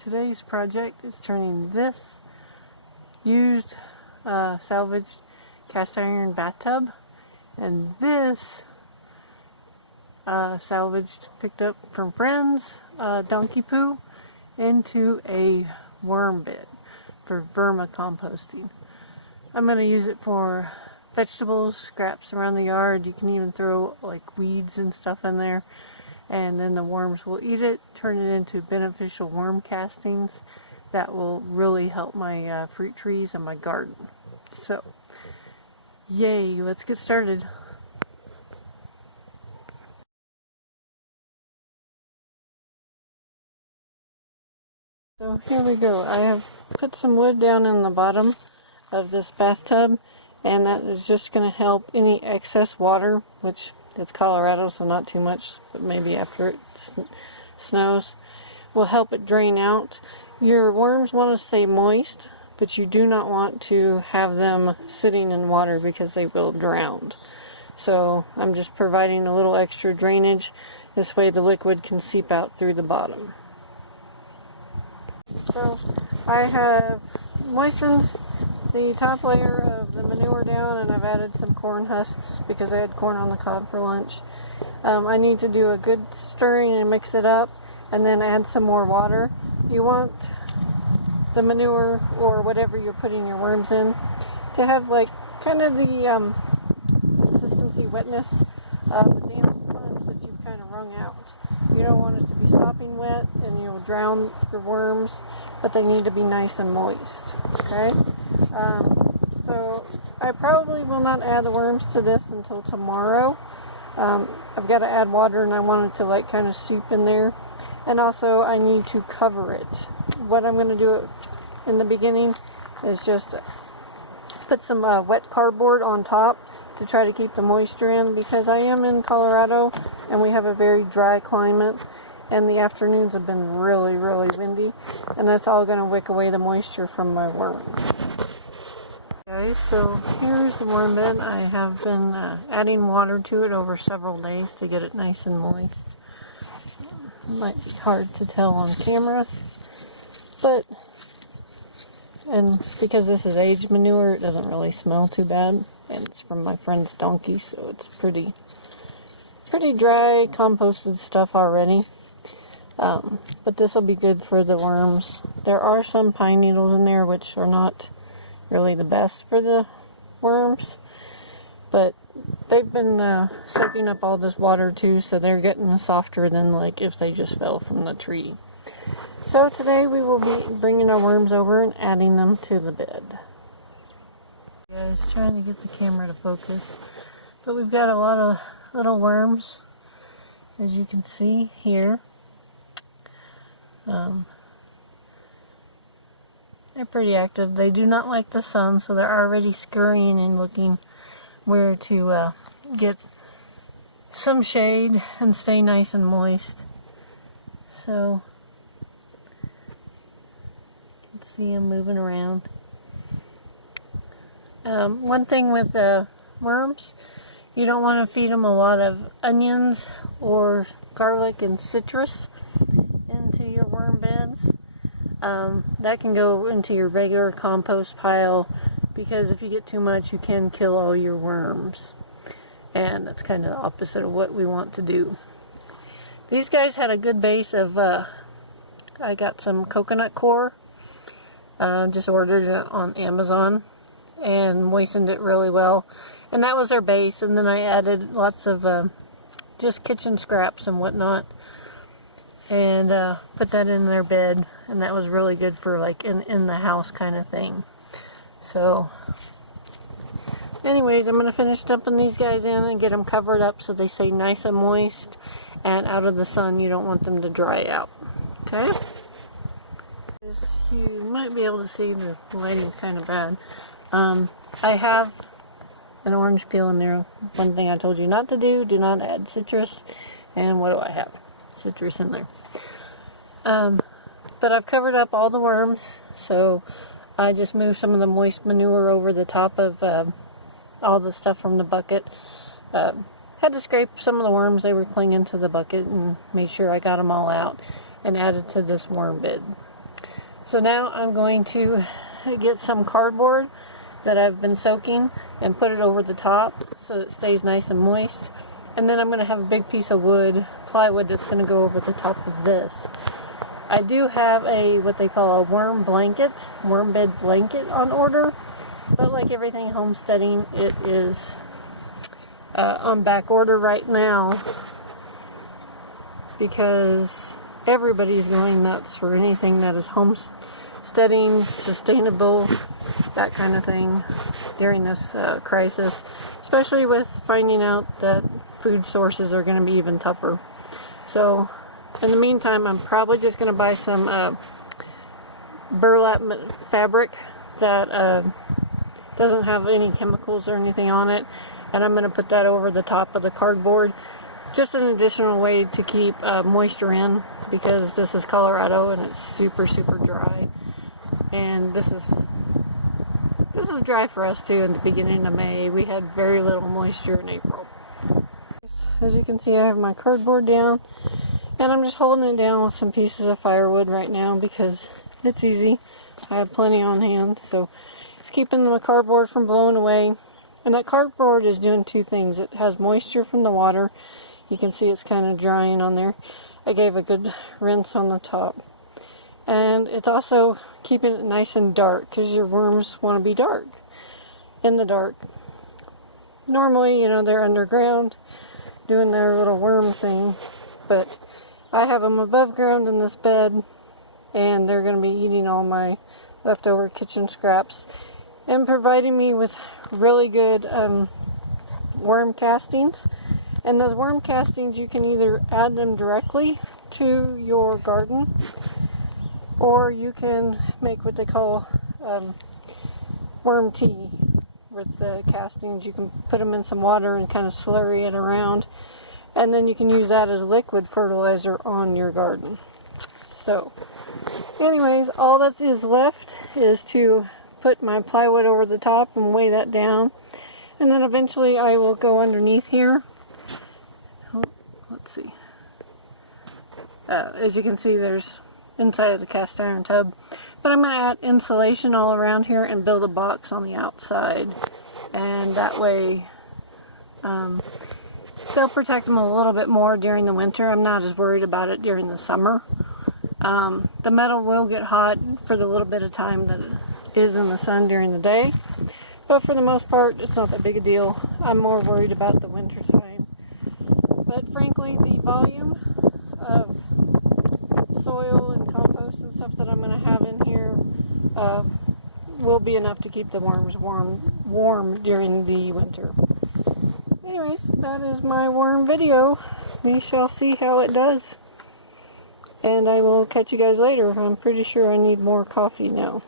Today's project is turning this used salvaged cast iron bathtub and this salvaged picked up from friends donkey poo into a worm bed for vermicomposting. I'm going to use it for vegetables, scraps around the yard. You can even throw like weeds and stuff in there, and then the worms will eat it, turn it into beneficial worm castings that will really help my fruit trees and my garden. So, yay, let's get started. So here we go. I have put some wood down in the bottom of this bathtub, and that is just going to help any excess water, which it's Colorado, so not too much, but maybe after it snows, will help it drain out. Your worms want to stay moist, but you do not want to have them sitting in water because they will drown. So I'm just providing a little extra drainage. This way the liquid can seep out through the bottom. So I have moistened the top layer of the manure down, and I've added some corn husks because I had corn on the cob for lunch. I need to do a good stirring and mix it up, and then add some more water. You want the manure or whatever you're putting your worms in to have like kind of the consistency wetness of the damp sponge that you've kind of wrung out. You don't want it to be sopping wet and you'll drown your worms, but they need to be nice and moist. Okay? So I probably will not add the worms to this until tomorrow. I've got to add water, and I want it to like kind of seep in there. And also I need to cover it. What I'm going to do in the beginning is just put some wet cardboard on top to try to keep the moisture in, because I am in Colorado and we have a very dry climate, and the afternoons have been really windy, and that's all going to wick away the moisture from my worms. Guys, so here's the worm bed. I have been adding water to it over several days to get it nice and moist. Might be hard to tell on camera, but and because this is aged manure, it doesn't really smell too bad, and it's from my friend's donkey, so it's pretty dry composted stuff already. But this will be good for the worms. There are some pine needles in there which are not really the best for the worms, but they've been soaking up all this water too, so they're getting softer than like if they just fell from the tree. So today we will be bringing our worms over and adding them to the bed. Guys, trying to get the camera to focus, but we've got a lot of little worms, as you can see here. They're pretty active. They do not like the sun, so they're already scurrying and looking where to get some shade and stay nice and moist. So you can see them moving around. One thing with worms, you don't want to feed them a lot of onions or garlic and citrus into your worm beds. That can go into your regular compost pile, because if you get too much, you can kill all your worms. And that's kind of the opposite of what we want to do. These guys had a good base of, I got some coconut coir, just ordered it on Amazon, and moistened it really well. And that was their base, and then I added lots of just kitchen scraps and whatnot, and put that in their bed, and that was really good for like in the house kind of thing. So anyways, I'm going to finish dumping these guys in and get them covered up so they stay nice and moist and out of the sun. You don't want them to dry out. Okay? As you might be able to see, the lighting's kind of bad. I have an orange peel in there. One thing I told you not to do not add citrus. And what do I have? Citrus in there. But I've covered up all the worms, so I just moved some of the moist manure over the top of all the stuff from the bucket. Had to scrape some of the worms, they were clinging to the bucket, and made sure I got them all out and added to this worm bed. So now I'm going to get some cardboard that I've been soaking and put it over the top so it stays nice and moist. And then I'm going to have a big piece of wood, plywood, that's going to go over the top of this. I do have a, what they call a worm bed blanket on order, but like everything homesteading, it is on back order right now because everybody's going nuts for anything that is homesteading, sustainable, that kind of thing during this crisis, especially with finding out that food sources are going to be even tougher. So in the meantime, I'm probably just going to buy some burlap fabric that doesn't have any chemicals or anything on it, and I'm going to put that over the top of the cardboard. Just an additional way to keep moisture in, because this is Colorado and it's super dry, and this is dry for us too. In the beginning of May, we had very little moisture in April. As you can see, I have my cardboard down, and I'm just holding it down with some pieces of firewood right now because it's easy. I have plenty on hand, so it's keeping the cardboard from blowing away. And that cardboard is doing two things. It has moisture from the water. You can see it's kind of drying on there. I gave a good rinse on the top. And it's also keeping it nice and dark, because your worms want to be dark, in the dark. Normally, you know, they're underground doing their little worm thing, but I have them above ground in this bed, and they're going to be eating all my leftover kitchen scraps and providing me with really good worm castings. And those worm castings, you can either add them directly to your garden, or you can make what they call worm tea with the castings. You can put them in some water and kind of slurry it around, and then you can use that as liquid fertilizer on your garden. So anyways, all that is left is to put my plywood over the top and weigh that down, and then eventually I will go underneath here. Let's see. As you can see, there's inside of the cast iron tub, but I'm going to add insulation all around here and build a box on the outside, and that way they'll protect them a little bit more during the winter. I'm not as worried about it during the summer. The metal will get hot for the little bit of time that it is in the sun during the day, but for the most part it's not that big a deal. I'm more worried about the winter time. But frankly, the volume of soil and compost and stuff that I'm going to have in here will be enough to keep the worms warm during the winter. Anyways, that is my worm video. We shall see how it does. And I will catch you guys later. I'm pretty sure I need more coffee now.